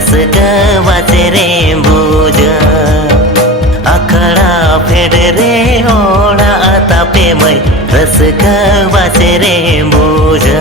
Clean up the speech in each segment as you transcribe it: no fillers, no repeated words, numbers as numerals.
रस वाचे रे बूझा अखड़ा फेड रे ओड़ा तापे मई रस वाचे रे बूझा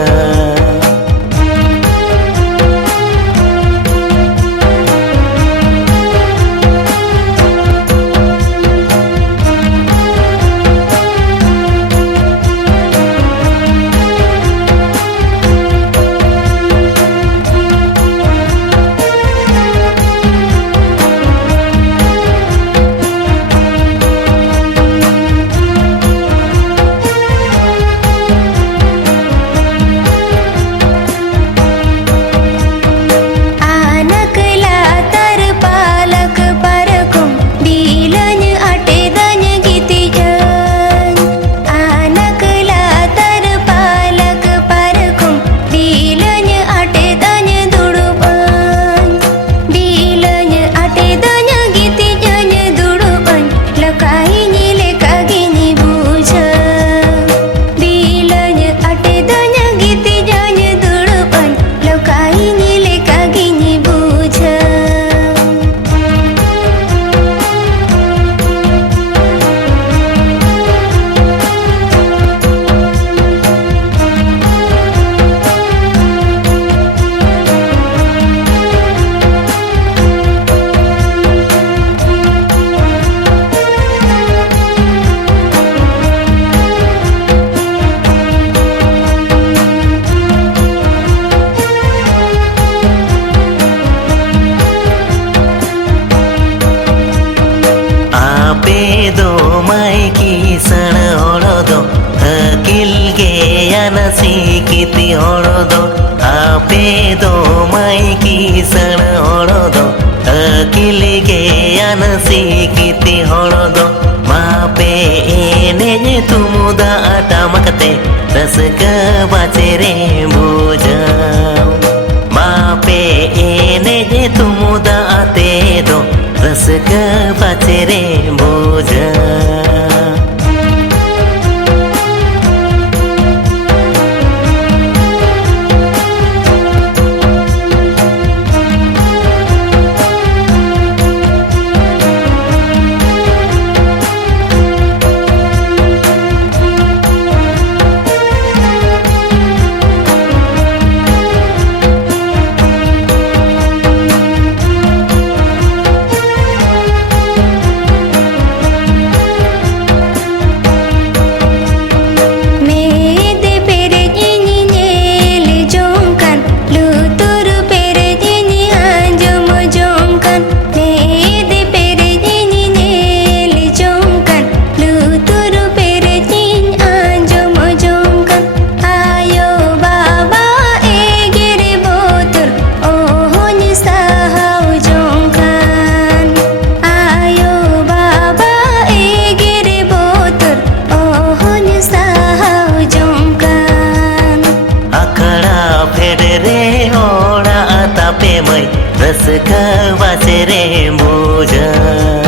दो माई की सण ओढ़ो दो अकिल गे अनसी किति ओढ़ो दो आपे दो माई की सण ओढ़ो दो अकिल गे अनसी किति ओढ़ो दो मापे एने तुमुदा टामकते रस वाचे रे बूझा मापे एने तुमुदा आते दो रस वाचे रे बूझा रस वाचे रे बूझा।